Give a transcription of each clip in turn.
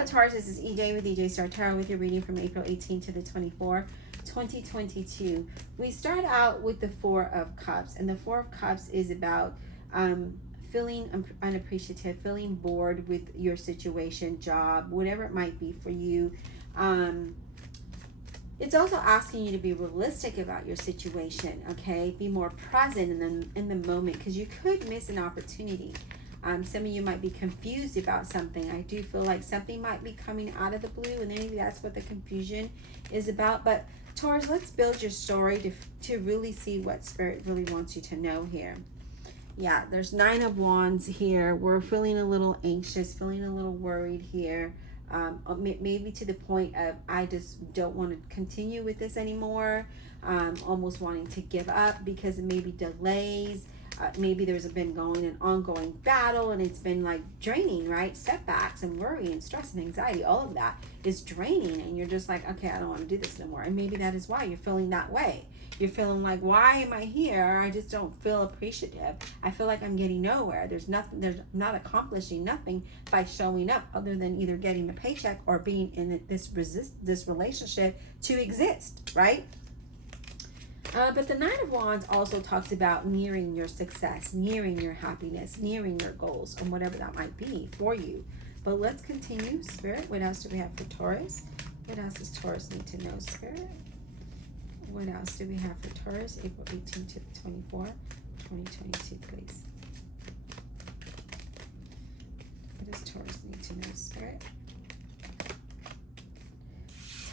up, Taurus? This is EJ with EJ Star Tarot with your reading from April 18 to the 24th, 2022. We start out with the Four of Cups, and the Four of Cups is about feeling unappreciative, feeling bored with your situation, job, whatever it might be for you. It's also asking you to be realistic about your situation, okay? Be more present in the moment, because you could miss an opportunity. Some of you might be confused about something. I do feel like something might be coming out of the blue, and maybe that's what the confusion is about. But Taurus, let's build your story to really see what Spirit really wants you to know here. Yeah, there's Nine of Wands here. We're feeling a little anxious, feeling a little worried here. Maybe to the point of, I just don't want to continue with this anymore. Almost wanting to give up because it may be delays. Maybe there's been an ongoing battle, and it's been like draining, right? Setbacks and worry and stress and anxiety, all of that is draining, and you're just like, okay, I don't want to do this no more. And maybe that is why you're feeling that way. You're feeling like, why am I here? I just don't feel appreciative. I feel like I'm getting nowhere. There's not accomplishing nothing by showing up, other than either getting a paycheck or being in this relationship to exist, right? But the Nine of Wands also talks about nearing your success, nearing your happiness, nearing your goals, and whatever that might be for you. But let's continue. Spirit, what else do we have for Taurus? What else does Taurus need to know, Spirit? What else do we have for Taurus? April 18 to the 24th, 2022, please. What does Taurus need to know, Spirit?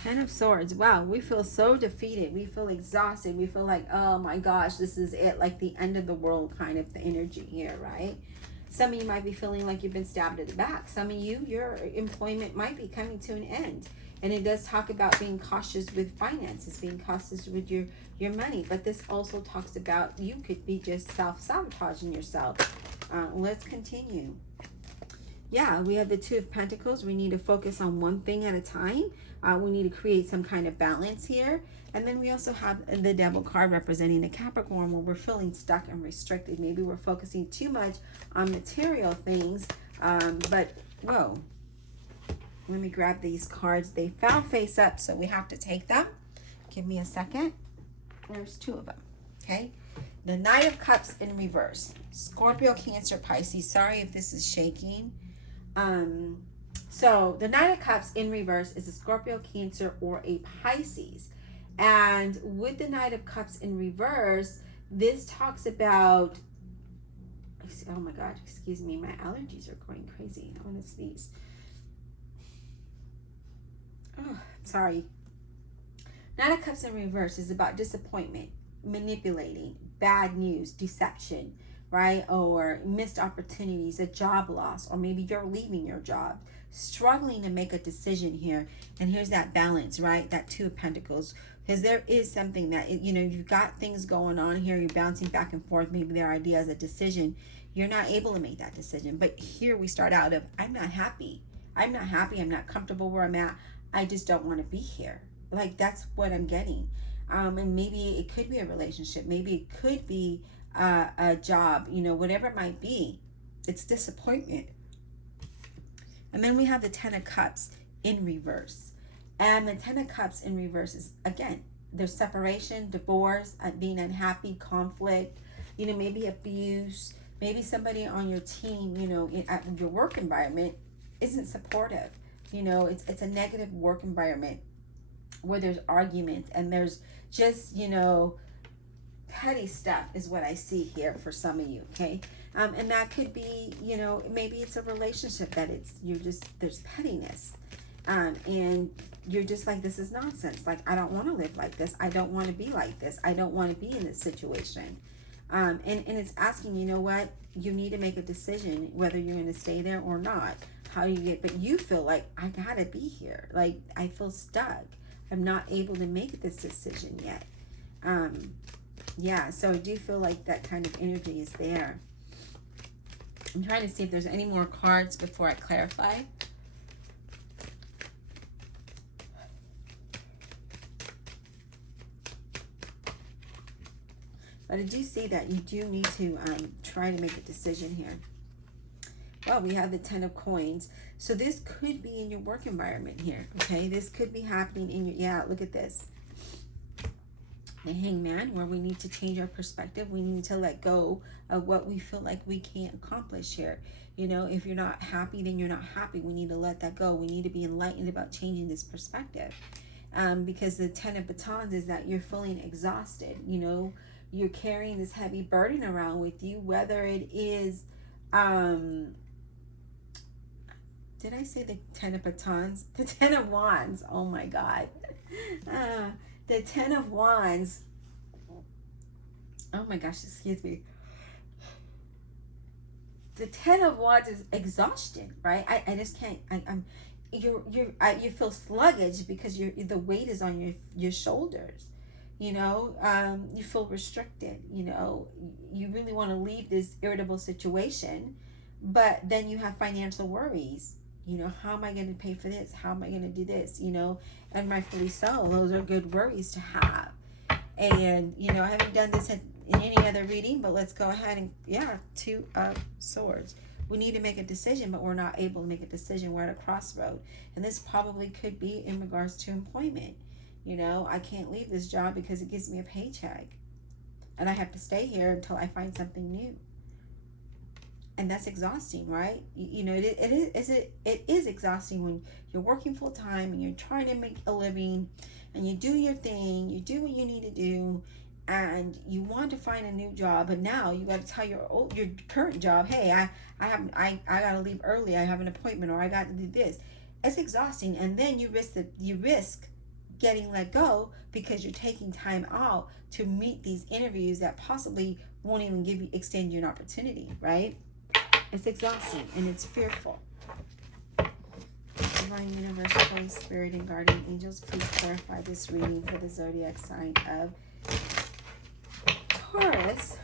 Ten of Swords. Wow, we feel so defeated. We feel exhausted. We feel like, oh my gosh, this is it. Like the end of the world kind of the energy here, right? Some of you might be feeling like you've been stabbed in the back. Some of you, your employment might be coming to an end. And it does talk about being cautious with finances, being cautious with your money. But this also talks about you could be just self-sabotaging yourself. Let's continue. Yeah, we have the Two of Pentacles. We need to focus on one thing at a time. We need to create some kind of balance here. And then we also have the Devil card representing the Capricorn, where we're feeling stuck and restricted. Maybe we're focusing too much on material things. But, whoa. Let me grab these cards. They fell face up, so we have to take them. Give me a second. There's two of them, okay? The Knight of Cups in reverse. Scorpio, Cancer, Pisces. Sorry if this is shaking. So the Knight of Cups in reverse is a Scorpio, Cancer, or a Pisces. And with the Knight of Cups in reverse, this talks about, oh my God, excuse me, my allergies are going crazy. I want to sneeze. Oh, sorry. Nine of Cups in reverse is about disappointment, manipulating, bad news, deception, right? Or missed opportunities, a job loss, or maybe you're leaving your job, struggling to make a decision here. And here's that balance, right? That Two of Pentacles. Because there is something that, you've got things going on here. You're bouncing back and forth. Maybe there are ideas, a decision. You're not able to make that decision. But here we start out of, I'm not happy. I'm not happy. I'm not comfortable where I'm at. I just don't want to be here. Like, that's what I'm getting. And maybe it could be a relationship. Maybe it could be a job, whatever it might be. It's disappointment. And then we have the Ten of Cups in reverse. And the Ten of Cups in reverse is, again, there's separation, divorce, being unhappy, conflict, maybe abuse. Maybe somebody on your team, at your work environment isn't supportive. It's a negative work environment where there's arguments and there's just, petty stuff is what I see here for some of you, okay? And that could be, maybe it's a relationship that there's pettiness. And you're just like, this is nonsense. Like, I don't want to live like this. I don't want to be like this. I don't want to be in this situation. And it's asking, you know what? You need to make a decision whether you're going to stay there or not. But you feel like, I gotta be here. Like, I feel stuck. I'm not able to make this decision yet. Yeah, so I do feel like that kind of energy is there. I'm trying to see if there's any more cards before I clarify. But I do see that you do need to try to make a decision here. Well, we have the 10 of coins. So this could be in your work environment here, okay? This could be happening in your, yeah, look at this. The Hangman, where we need to change our perspective. We need to let go of what we feel like we can't accomplish here. You know, if you're not happy, then you're not happy. We need to let that go. We need to be enlightened about changing this perspective. Because the 10 of batons is that you're feeling exhausted. You know, you're carrying this heavy burden around with you, whether it is, did I say the 10 of batons? The 10 of wands. Oh my God. The 10 of wands. Oh my gosh, excuse me. The 10 of wands is exhaustion, right? I just can't, you feel sluggish because the weight is on your shoulders. You know, you feel restricted. You know, you really want to leave this irritable situation, but then you have financial worries. You know, how am I going to pay for this? How am I going to do this? You know, and rightfully so. Those are good worries to have. And, you know, I haven't done this in any other reading, but let's go ahead and, yeah, 2 of swords. We need to make a decision, but we're not able to make a decision. We're at a crossroad. And this probably could be in regards to employment. You know, I can't leave this job because it gives me a paycheck. And I have to stay here until I find something new. And that's exhausting, right? You know, it is exhausting when you're working full time and you're trying to make a living and you do your thing, you do what you need to do, and you want to find a new job, but now you got to tell your current job, hey, I got to leave early, I have an appointment, or I got to do this. It's exhausting, and then you risk getting let go because you're taking time out to meet these interviews that possibly won't even extend you an opportunity, right? It's exhausting and it's fearful. Divine Universe, Holy Spirit, and Guardian Angels, please clarify this reading for the zodiac sign of Taurus,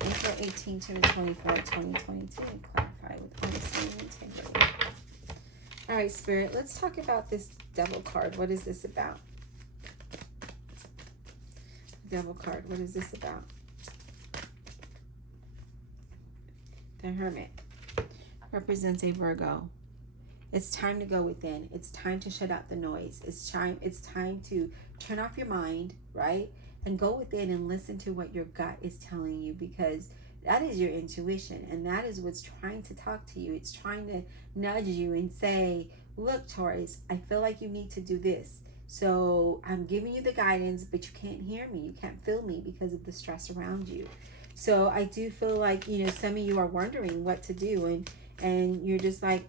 April 18 to the 24th, 2022. Clarify with honesty and integrity. All right, Spirit, let's talk about this Devil card. What is this about? Devil card, what is this about? The Hermit represents a Virgo. It's time to go within. It's time to shut out the noise. It's time to turn off your mind, right? And go within and listen to what your gut is telling you, because that is your intuition, and that is what's trying to talk to you. It's trying to nudge you and say, look, Taurus, I feel like you need to do this. So I'm giving you the guidance, but you can't hear me. You can't feel me because of the stress around you. So I do feel like, you know, some of you are wondering what to do, and you're just like,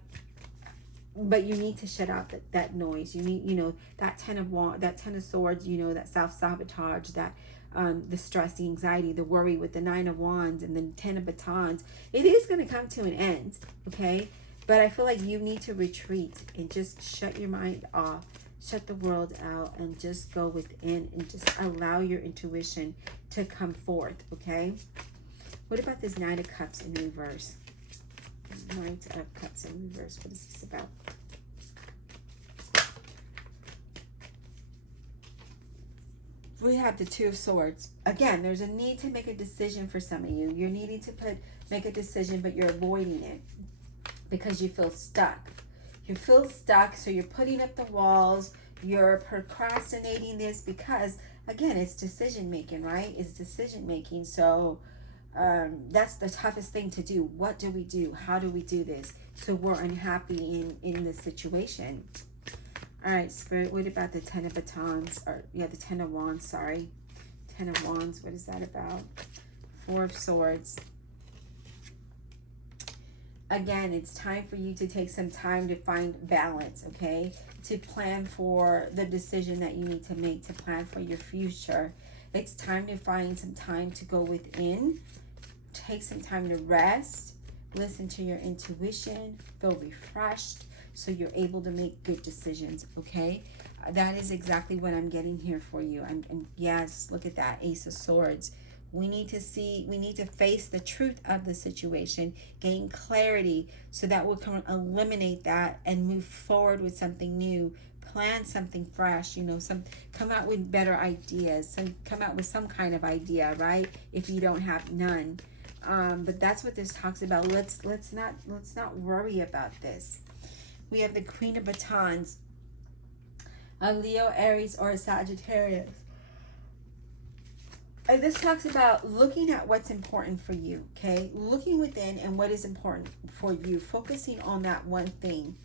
but you need to shut out that noise. You need, you know, that 10 of swords, you know, that self-sabotage, that the stress, the anxiety, the worry with the 9 of wands and the 10 of batons. It is going to come to an end, okay? But I feel like you need to retreat and just shut your mind off, shut the world out, and just go within and just allow your intuition to come forth, okay? What about this 9 of Cups in reverse? 9 of Cups in reverse. What is this about? We have the 2 of Swords. Again, there's a need to make a decision for some of you. You're needing to make a decision, but you're avoiding it because you feel stuck. You feel stuck, so you're putting up the walls. You're procrastinating this because, again, it's decision making, right? It's decision making. So that's the toughest thing to do. What do we do? How do we do this? So we're unhappy in the situation. All right, Spirit, what about the 10 of batons? Or, yeah, the 10 of wands, sorry. 10 of wands, what is that about? 4 of swords. Again, it's time for you to take some time to find balance, okay? To plan for the decision that you need to make, to plan for your future. It's time to find some time to go within. Take some time to rest. Listen to your intuition. Feel refreshed so you're able to make good decisions, okay? That is exactly what I'm getting here for you. Yes, look at that, Ace of Swords. We need to face the truth of the situation, gain clarity so that we can eliminate that and move forward with something new, plan something fresh, you know, come out with better ideas, come out with some kind of idea, right? If you don't have none. But that's what this talks about. Let's not worry about this. We have the Queen of Batons, a Leo, Aries, or a Sagittarius. And this talks about looking at what's important for you, okay? Looking within and what is important for you. Focusing on that one thing.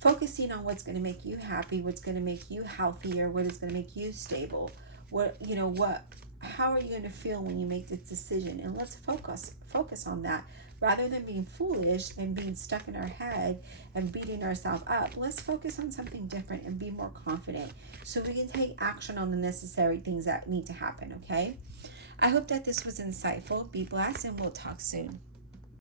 Focusing on what's going to make you happy, what's going to make you healthier, what is going to make you stable. How are you going to feel when you make this decision? And let's focus on that. Rather than being foolish and being stuck in our head and beating ourselves up, let's focus on something different and be more confident so we can take action on the necessary things that need to happen, okay? I hope that this was insightful. Be blessed, and we'll talk soon.